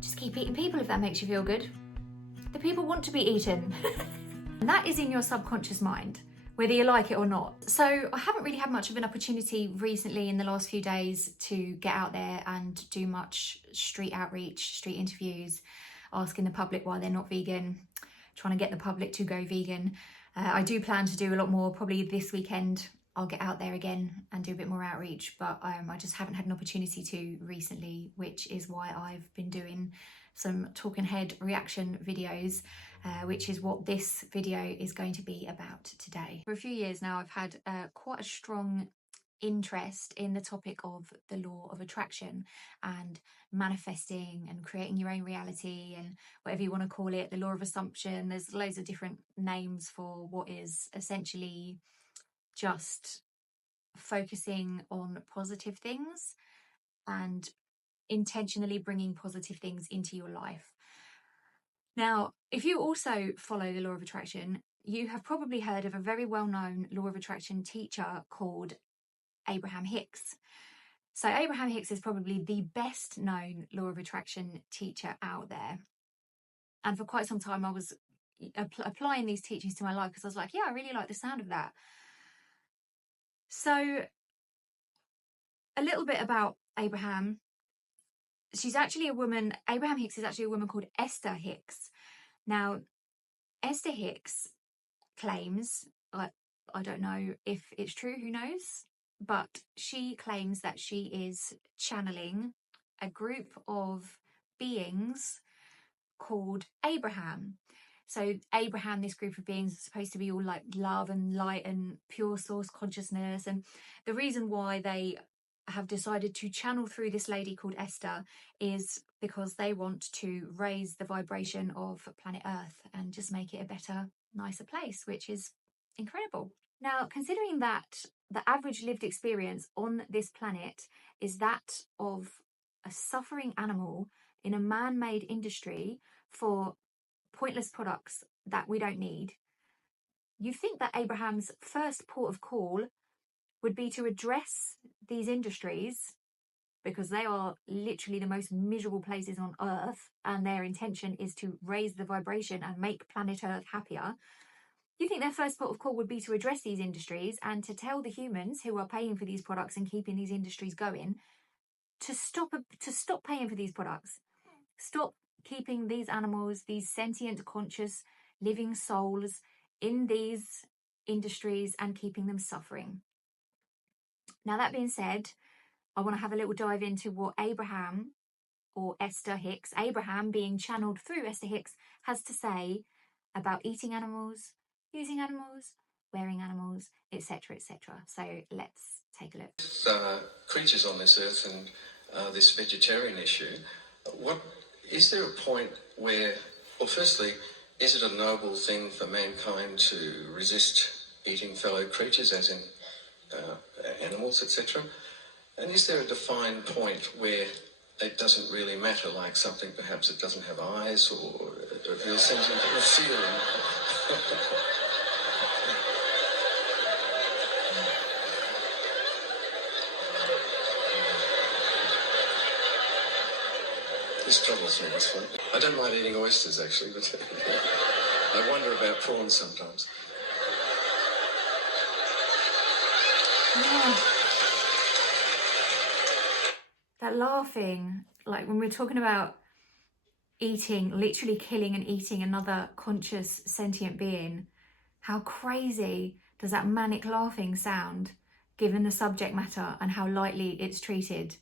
Just keep eating people if that makes you feel good. The people want to be eaten. And that is in your subconscious mind, whether you like it or not. So I haven't really had much of an opportunity recently in the last few days to get out there and do much street outreach, street interviews, asking the public why they're not vegan, trying to get the public to go vegan. I do plan to do a lot more, probably this weekend. I'll get out there again and do a bit more outreach, but I just haven't had an opportunity to recently, which is why I've been doing some talking head reaction videos, which is what this video is going to be about today. For a few years now, I've had quite a strong interest in the topic of the law of attraction and manifesting and creating your own reality, and whatever you want to call it, the law of assumption. There's loads of different names for what is essentially just focusing on positive things and intentionally bringing positive things into your life. Now, if you also follow the law of attraction, you have probably heard of a very well-known law of attraction teacher called Abraham Hicks. So Abraham Hicks is probably the best known law of attraction teacher out there. And for quite some time I was applying these teachings to my life because I was like, yeah, I really like the sound of that. So a little bit about Abraham. She's actually a woman. Abraham Hicks is actually a woman called Esther Hicks. Now, Esther Hicks claims, I don't know if it's true, who knows, but she claims that she is channeling a group of beings called Abraham. So Abraham, this group of beings, is supposed to be all like love and light and pure source consciousness. And the reason why they have decided to channel through this lady called Esther is because they want to raise the vibration of planet Earth and just make it a better, nicer place, which is incredible. Now, considering that the average lived experience on this planet is that of a suffering animal in a man-made industry for pointless products that we don't need, you think that Abraham's first port of call would be to address these industries, because they are literally the most miserable places on Earth and their intention is to raise the vibration and make planet Earth happier. You think their first port of call would be to address these industries and to tell the humans who are paying for these products and keeping these industries going to stop paying for these products. Stop keeping these animals, these sentient, conscious, living souls in these industries and keeping them suffering. Now, that being said, I want to have a little dive into what Abraham, or Esther Hicks, Abraham being channeled through Esther Hicks, has to say about eating animals, using animals, wearing animals, etc., etc. So let's take a look. Creatures on this earth and this vegetarian issue, is there a point where, well, firstly, is it a noble thing for mankind to resist eating fellow creatures, as in animals, etc.? And is there a defined point where it doesn't really matter, like something perhaps it doesn't have eyes or it feels sentient or feeling? This troubles me, this one. I don't mind eating oysters, actually, but I wonder about prawns sometimes. Yeah. That laughing, like when we're talking about eating, literally killing and eating another conscious sentient being, how crazy does that manic laughing sound given the subject matter and how lightly it's treated?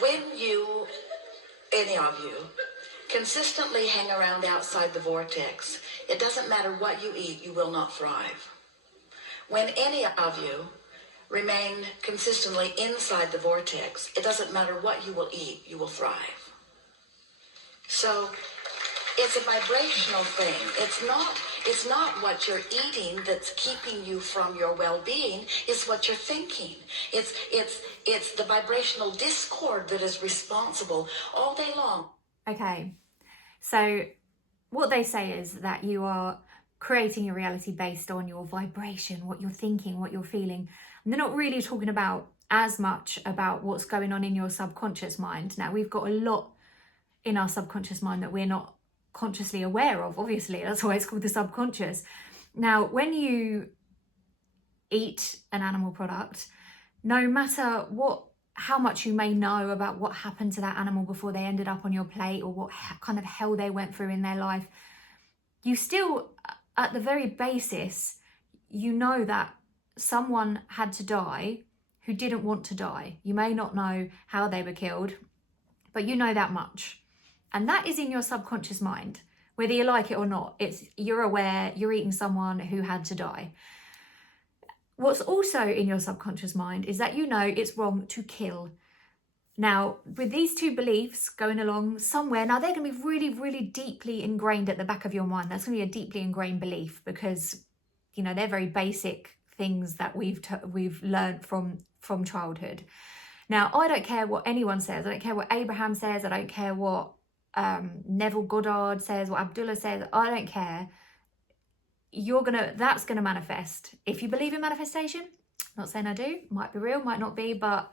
When you, any of you, consistently hang around outside the vortex, it doesn't matter what you eat, you will not thrive. When any of you remain consistently inside the vortex, it doesn't matter what you will eat, you will thrive. So it's a vibrational thing. It's not what you're eating that's keeping you from your well-being. It's what you're thinking. It's the vibrational discord that is responsible all day long. Okay, so what they say is that you are creating your reality based on your vibration, what you're thinking, what you're feeling. And they're not really talking about as much about what's going on in your subconscious mind. Now, we've got a lot in our subconscious mind that we're not consciously aware of, obviously. That's why it's called the subconscious. Now, when you eat an animal product, no matter how much you may know about what happened to that animal before they ended up on your plate, or what kind of hell they went through in their life, you still, at the very basis, you know that someone had to die who didn't want to die. You may not know how they were killed, but you know that much. And that is in your subconscious mind. Whether you like it or not, you're aware you're eating someone who had to die. What's also in your subconscious mind is that you know it's wrong to kill. Now, with these two beliefs going along somewhere, now they're going to be really, really deeply ingrained at the back of your mind. That's going to be a deeply ingrained belief because, you know, they're very basic things that we've learned from childhood. Now, I don't care what anyone says. I don't care what Abraham says. I don't care what Neville Goddard says, what Abdullah says. I don't care. That's gonna manifest. If you believe in manifestation, not saying I do, might be real, might not be, but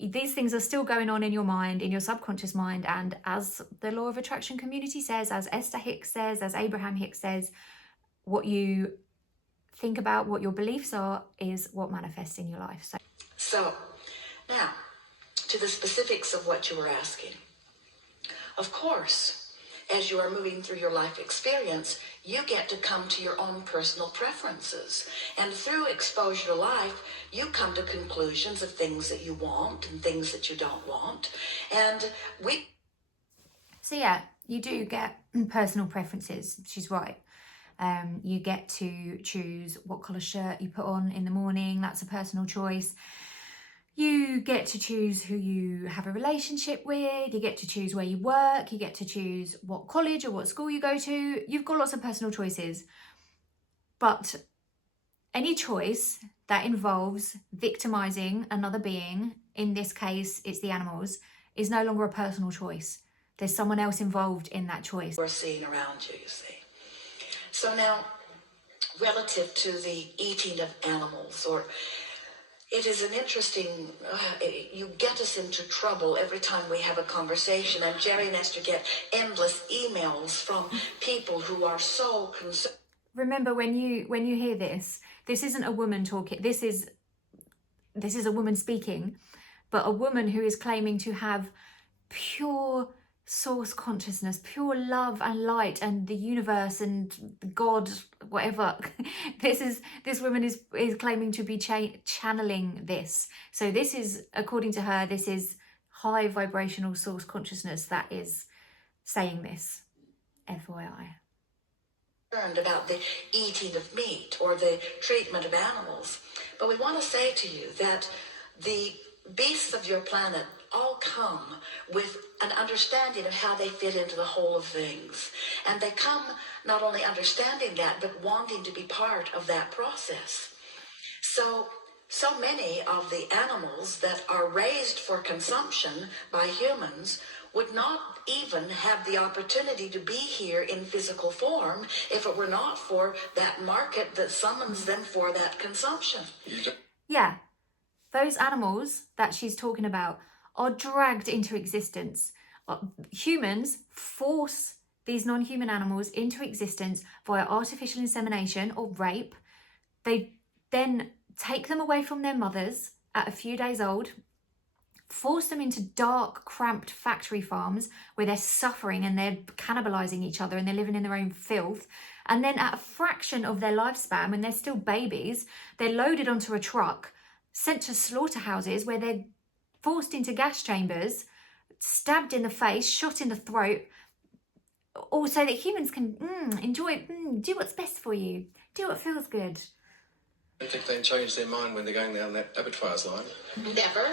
these things are still going on in your mind, in your subconscious mind. And as the law of attraction community says, as Esther Hicks says, as Abraham Hicks says, what you think about, what your beliefs are, is what manifests in your life. So now to the specifics of what you were asking. Of course, as you are moving through your life experience, you get to come to your own personal preferences. And through exposure to life, you come to conclusions of things that you want and things that you don't want. So yeah, you do get personal preferences. She's right. You get to choose what colour shirt you put on in the morning. That's a personal choice. You get to choose who you have a relationship with. You get to choose where you work. You get to choose what college or what school you go to. You've got lots of personal choices. But any choice that involves victimizing another being, in this case, it's the animals, is no longer a personal choice. There's someone else involved in that choice. We're seeing around you, you see. So now, relative to the eating of animals, it is an interesting, you get us into trouble every time we have a conversation, and Jerry and Esther get endless emails from people who are so concerned. Remember, when you hear this isn't a woman talking, this is a woman speaking, but a woman who is claiming to have pure source consciousness, pure love and light and the universe and God, whatever. This woman is claiming to be channeling this. So this is, according to her, this is high vibrational source consciousness that is saying this. FYI. About the eating of meat or the treatment of animals. But we want to say to you that the beasts of your planet all come with an understanding of how they fit into the whole of things. And they come not only understanding that, but wanting to be part of that process. So many of the animals that are raised for consumption by humans would not even have the opportunity to be here in physical form if it were not for that market that summons them for that consumption. Yeah, those animals that she's talking about are dragged into existence. Humans force these non-human animals into existence via artificial insemination or rape. They then take them away from their mothers at a few days old, force them into dark, cramped factory farms where they're suffering and they're cannibalizing each other and they're living in their own filth. And then at a fraction of their lifespan, when they're still babies, they're loaded onto a truck, sent to slaughterhouses where they're forced into gas chambers, stabbed in the face, shot in the throat, all so that humans can enjoy, do what's best for you, do what feels good. I don't think they change their mind when they're going down that abattoirs line. Never.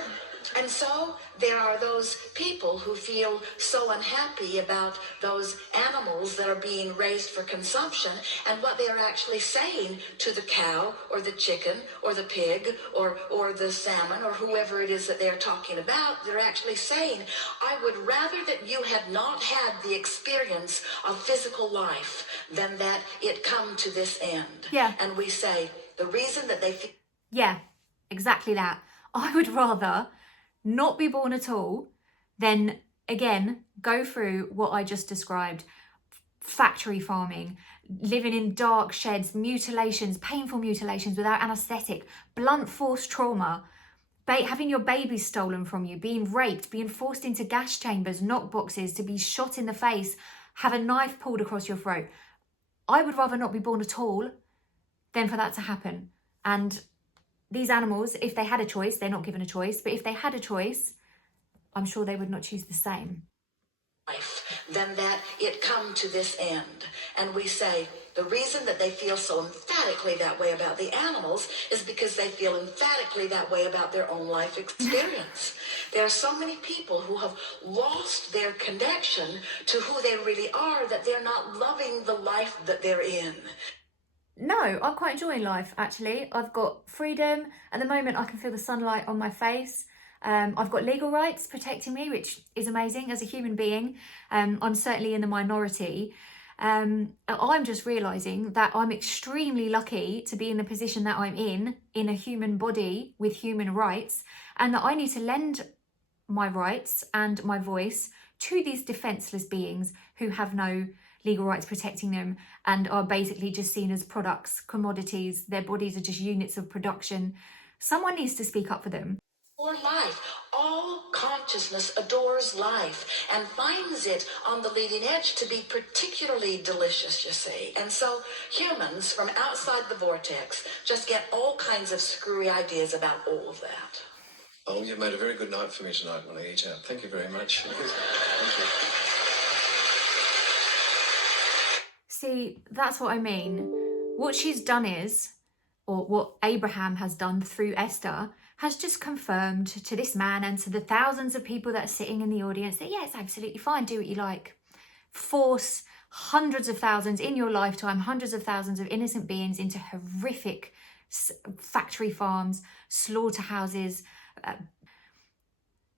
And so there are those people who feel so unhappy about those animals that are being raised for consumption and what they are actually saying to the cow or the chicken or the pig or the salmon or whoever it is that they're talking about. They're actually saying, I would rather that you had not had the experience of physical life than that it come to this end. Yeah. And we say, the reason that they feel... Yeah, exactly that. I would rather not be born at all than, again, go through what I just described. Factory farming, living in dark sheds, mutilations, painful mutilations without anaesthetic, blunt force trauma, having your baby stolen from you, being raped, being forced into gas chambers, knock boxes, to be shot in the face, have a knife pulled across your throat. I would rather not be born at all than for that to happen. And these animals, if they had a choice, they're not given a choice, but if they had a choice, I'm sure they would not choose the same. Life, than that it come to this end. And we say, the reason that they feel so emphatically that way about the animals is because they feel emphatically that way about their own life experience. There are so many people who have lost their connection to who they really are that they're not loving the life that they're in. No, I'm quite enjoying life, actually. I've got freedom. At the moment, I can feel the sunlight on my face. I've got legal rights protecting me, which is amazing as a human being. I'm certainly in the minority. I'm just realising that I'm extremely lucky to be in the position that I'm in a human body with human rights, and that I need to lend my rights and my voice to these defenceless beings who have no legal rights protecting them and are basically just seen as products, commodities. Their bodies are just units of production. Someone needs to speak up for them. For life, all consciousness adores life and finds it on the leading edge to be particularly delicious, you see. And so humans from outside the vortex just get all kinds of screwy ideas about all of that. Oh, you've made a very good night for me tonight when I eat out. Thank you very much. Thank you. See, that's what I mean. What she's done is, or what Abraham has done through Esther, has just confirmed to this man and to the thousands of people that are sitting in the audience that, yeah, it's absolutely fine, do what you like. Force hundreds of thousands in your lifetime, hundreds of thousands of innocent beings into horrific factory farms, slaughterhouses,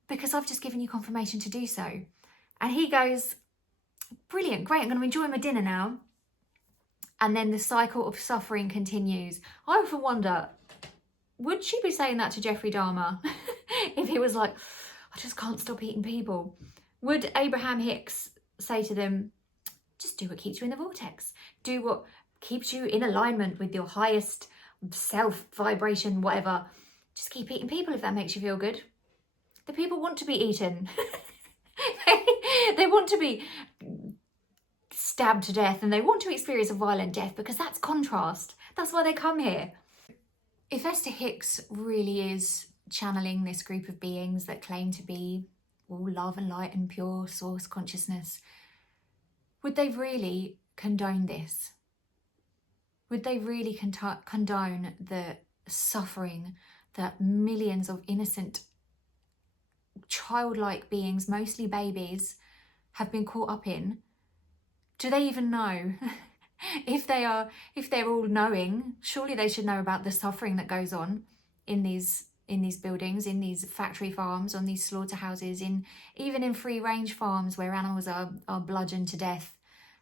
because I've just given you confirmation to do so. And he goes, brilliant, great, I'm going to enjoy my dinner now. And then the cycle of suffering continues. I often wonder, would she be saying that to Jeffrey Dahmer if he was like, I just can't stop eating people? Would Abraham Hicks say to them, just do what keeps you in the vortex. Do what keeps you in alignment with your highest self, vibration, whatever. Just keep eating people if that makes you feel good. The people want to be eaten. They want to be stabbed to death and they want to experience a violent death because that's contrast. That's why they come here. If Esther Hicks really is channeling this group of beings that claim to be all love and light and pure source consciousness, would they really condone this? Would they really condone the suffering that millions of innocent childlike beings, mostly babies, have been caught up in? Do they even know? If they're all knowing, surely they should know about the suffering that goes on in these buildings, in these factory farms, on these slaughterhouses, even in free range farms where animals are bludgeoned to death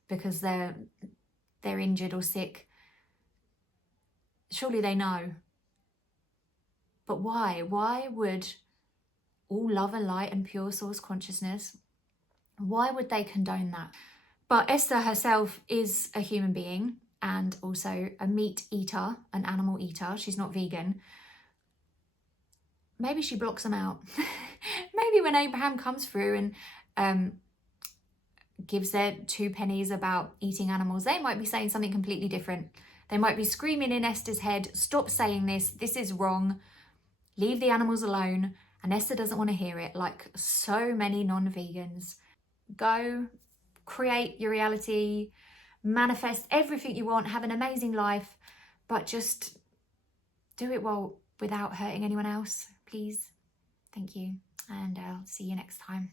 because they're injured or sick. Surely they know. But why? Why would all love and light and pure source consciousness, why would they condone that? But Esther herself is a human being and also a meat eater, an animal eater. She's not vegan. Maybe she blocks them out. Maybe when Abraham comes through and gives their 2 pennies about eating animals, they might be saying something completely different. They might be screaming in Esther's head, stop saying this is wrong, leave the animals alone. And Esther doesn't want to hear it, like so many non-vegans. Go, create your reality, manifest everything you want, have an amazing life, but just do it without hurting anyone else, please. Thank you, and I'll see you next time.